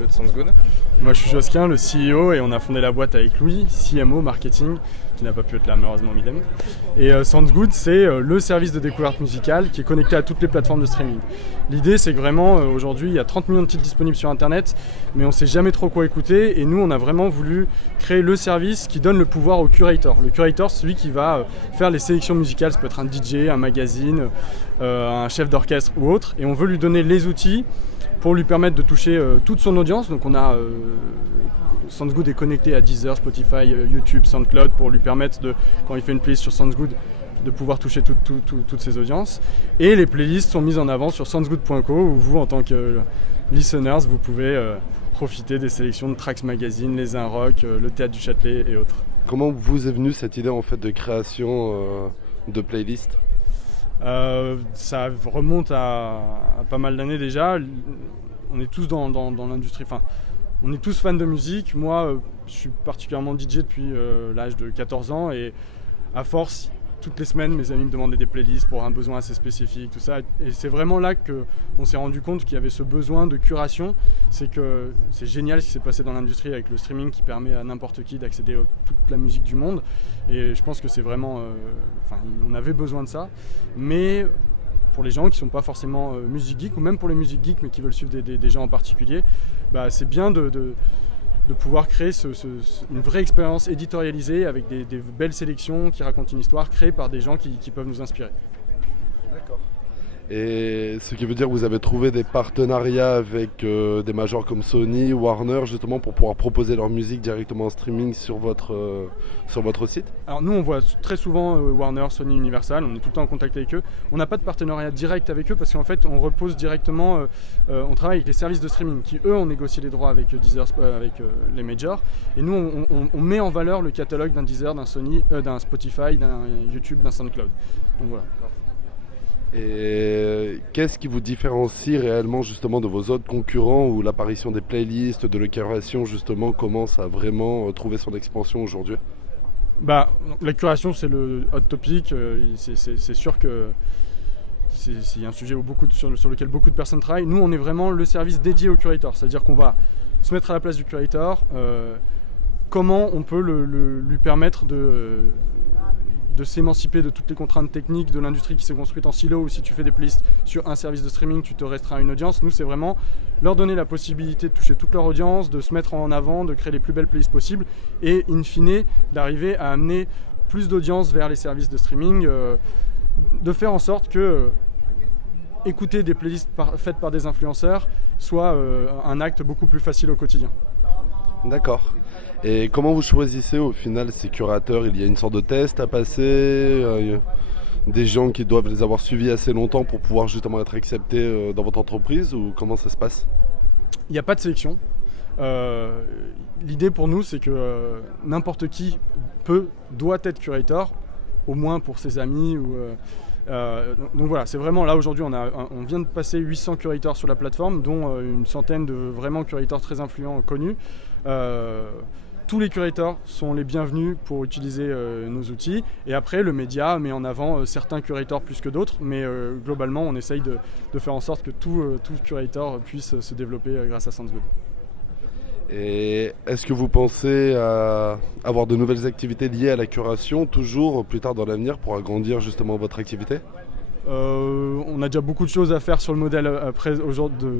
CEO de Sounds Good. Moi je suis Josquin, le CEO, et on a fondé la boîte avec Louis, CMO Marketing, qui n'a pas pu être là malheureusement midem. Et Sounds Good, c'est le service de découverte musicale qui est connecté à toutes les plateformes de streaming. L'idée c'est que vraiment aujourd'hui il y a 30 millions de titres disponibles sur internet, mais on ne sait jamais trop quoi écouter, et nous on a vraiment voulu créer le service qui donne le pouvoir au curator. Le curator, c'est celui qui va faire les sélections musicales, ça peut être un DJ, un magazine, un chef d'orchestre ou autre, et on veut lui donner les outils pour lui permettre de toucher toute son audience. Donc on a Sounds Good est connecté à Deezer, Spotify, YouTube, SoundCloud pour lui permettre de, quand il fait une playlist sur Sounds Good, de pouvoir toucher toutes ses audiences. Et les playlists sont mises en avant sur soundsgood.co où vous, en tant que listeners, vous pouvez profiter des sélections de Trax Magazine, Les Un Rock, le Théâtre du Châtelet et autres. Comment vous est venue cette idée en fait de création de playlists ? Ça remonte à pas mal d'années déjà. On est tous dans l'industrie, enfin, on est tous fans de musique. Moi, je suis particulièrement DJ depuis l'âge de 14 ans, et à force, toutes les semaines, mes amis me demandaient des playlists pour un besoin assez spécifique, tout ça. Et c'est vraiment là qu'on s'est rendu compte qu'il y avait ce besoin de curation. C'est que c'est génial ce qui s'est passé dans l'industrie avec le streaming qui permet à n'importe qui d'accéder à toute la musique du monde. Et je pense que c'est vraiment... on avait besoin de ça. Mais pour les gens qui ne sont pas forcément musique geek, ou même pour les musiques geeks, mais qui veulent suivre des gens en particulier, c'est bien de pouvoir créer une vraie expérience éditorialisée avec des belles sélections qui racontent une histoire créée par des gens qui peuvent nous inspirer. D'accord. Et ce qui veut dire que vous avez trouvé des partenariats avec des majors comme Sony, Warner, justement pour pouvoir proposer leur musique directement en streaming sur votre site ? Alors nous on voit très souvent Warner, Sony, Universal, on est tout le temps en contact avec eux. On n'a pas de partenariat direct avec eux parce qu'en fait on repose directement, on travaille avec les services de streaming qui eux ont négocié les droits avec Deezer, avec les majors. Et nous on met en valeur le catalogue d'un Deezer, d'un Sony, d'un Spotify, d'un YouTube, d'un SoundCloud. Donc voilà. Et qu'est-ce qui vous différencie réellement justement de vos autres concurrents où l'apparition des playlists, de la curation justement commence à vraiment trouver son expansion aujourd'hui ? La curation c'est le hot topic, c'est sûr que c'est un sujet sur lequel beaucoup de personnes travaillent. Nous on est vraiment le service dédié au curator, c'est-à-dire qu'on va se mettre à la place du curator, comment on peut lui permettre de s'émanciper de toutes les contraintes techniques de l'industrie qui s'est construite en silo, où si tu fais des playlists sur un service de streaming, tu te restreins à une audience. Nous, c'est vraiment leur donner la possibilité de toucher toute leur audience, de se mettre en avant, de créer les plus belles playlists possibles et, in fine, d'arriver à amener plus d'audience vers les services de streaming, de faire en sorte que écouter des playlists faites par des influenceurs soit un acte beaucoup plus facile au quotidien. D'accord. Et comment vous choisissez au final ces curateurs ? Il y a une sorte de test à passer, des gens qui doivent les avoir suivis assez longtemps pour pouvoir justement être acceptés dans votre entreprise, ou comment ça se passe ? Il n'y a pas de sélection. L'idée pour nous, c'est que n'importe qui doit être curator, au moins pour ses amis. Donc voilà, c'est vraiment là aujourd'hui, on vient de passer 800 curators sur la plateforme, dont une centaine de vraiment curators très influents, connus. Tous les curators sont les bienvenus pour utiliser nos outils, et après le média met en avant certains curators plus que d'autres, mais globalement on essaye de faire en sorte que tout curator puisse se développer grâce à Sounds Good. Et est-ce que vous pensez à avoir de nouvelles activités liées à la curation toujours plus tard dans l'avenir pour agrandir justement votre activité ? On a déjà beaucoup de choses à faire sur le modèle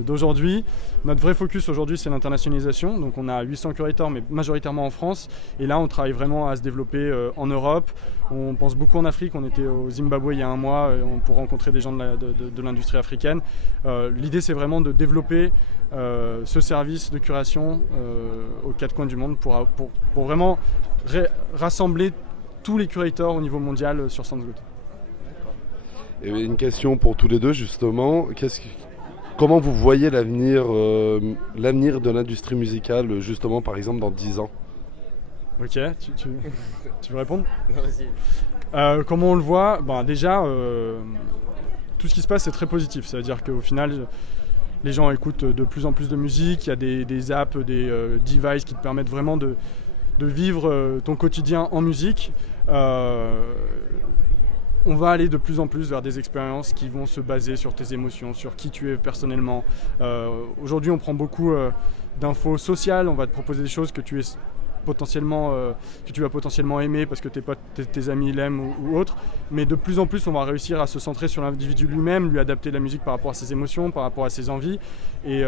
d'aujourd'hui. Notre vrai focus aujourd'hui, c'est l'internationalisation. Donc on a 800 curators, mais majoritairement en France. Et là, on travaille vraiment à se développer en Europe. On pense beaucoup en Afrique. On était au Zimbabwe il y a un mois pour rencontrer des gens de l'industrie africaine. L'idée, c'est vraiment de développer ce service de curation aux quatre coins du monde pour vraiment rassembler tous les curators au niveau mondial sur Sounds Good. Et une question pour tous les deux justement, comment vous voyez l'avenir de l'industrie musicale justement par exemple dans 10 ans ? Ok, tu veux répondre ? Non, vas-y. Comment on le voit ? Déjà, tout ce qui se passe c'est très positif, c'est-à-dire qu'au final les gens écoutent de plus en plus de musique, il y a des apps, des devices qui te permettent vraiment de vivre ton quotidien en musique. on va aller de plus en plus vers des expériences qui vont se baser sur tes émotions, sur qui tu es personnellement. Aujourd'hui, on prend beaucoup d'infos sociales, on va te proposer des choses que tu vas potentiellement aimer parce que tes amis l'aiment ou autre, mais de plus en plus on va réussir à se centrer sur l'individu lui-même, lui adapter la musique par rapport à ses émotions, par rapport à ses envies, et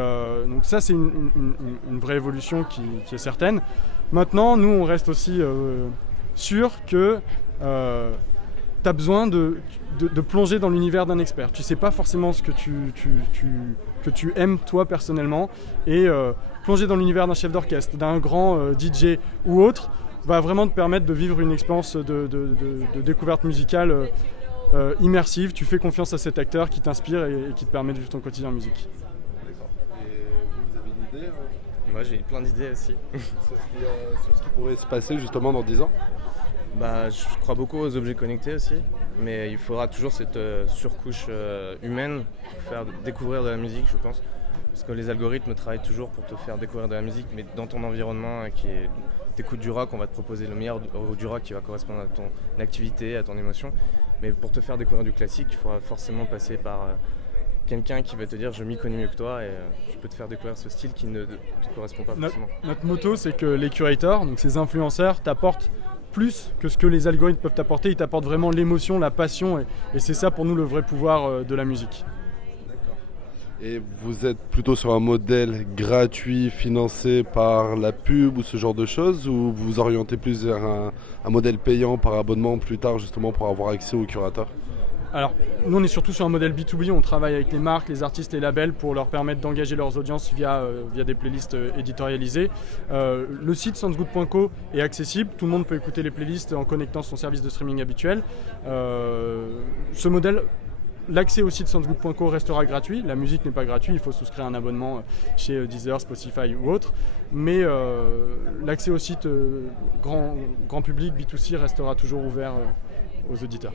donc ça c'est une vraie évolution qui est certaine. Maintenant, nous on reste aussi sûr que tu as besoin de plonger dans l'univers d'un expert. Tu sais pas forcément ce que tu aimes toi personnellement, et plonger dans l'univers d'un chef d'orchestre, d'un grand DJ ou autre, va vraiment te permettre de vivre une expérience de découverte musicale immersive. Tu fais confiance à cet acteur qui t'inspire et qui te permet de vivre ton quotidien en musique. D'accord. Et vous avez une idée Moi j'ai plein d'idées aussi. sur ce qui pourrait se passer justement dans 10 ans? Je crois beaucoup aux objets connectés aussi, mais il faudra toujours cette surcouche humaine pour faire découvrir de la musique, je pense. Parce que les algorithmes travaillent toujours pour te faire découvrir de la musique, mais dans ton environnement t'écoutes du rock, on va te proposer le meilleur du rock qui va correspondre à ton activité, à ton émotion. Mais pour te faire découvrir du classique, il faudra forcément passer par quelqu'un qui va te dire je m'y connais mieux que toi et je peux te faire découvrir ce style qui ne te correspond pas forcément. Notre motto, c'est que les curators, donc ces influenceurs, t'apportent plus que ce que les algorithmes peuvent t'apporter. Ils t'apportent vraiment l'émotion, la passion, et c'est ça pour nous le vrai pouvoir de la musique. Et vous êtes plutôt sur un modèle gratuit, financé par la pub ou ce genre de choses, ou vous vous orientez plus vers un modèle payant par abonnement plus tard, justement pour avoir accès aux curateurs? Alors, nous on est surtout sur un modèle B2B, on travaille avec les marques, les artistes, les labels pour leur permettre d'engager leurs audiences via des playlists éditorialisées. Le site soundsgood.co est accessible, tout le monde peut écouter les playlists en connectant son service de streaming habituel. Ce modèle, l'accès au site soundsgood.co restera gratuit, la musique n'est pas gratuite, il faut souscrire un abonnement chez Deezer, Spotify ou autre, mais l'accès au site grand public B2C restera toujours ouvert aux auditeurs.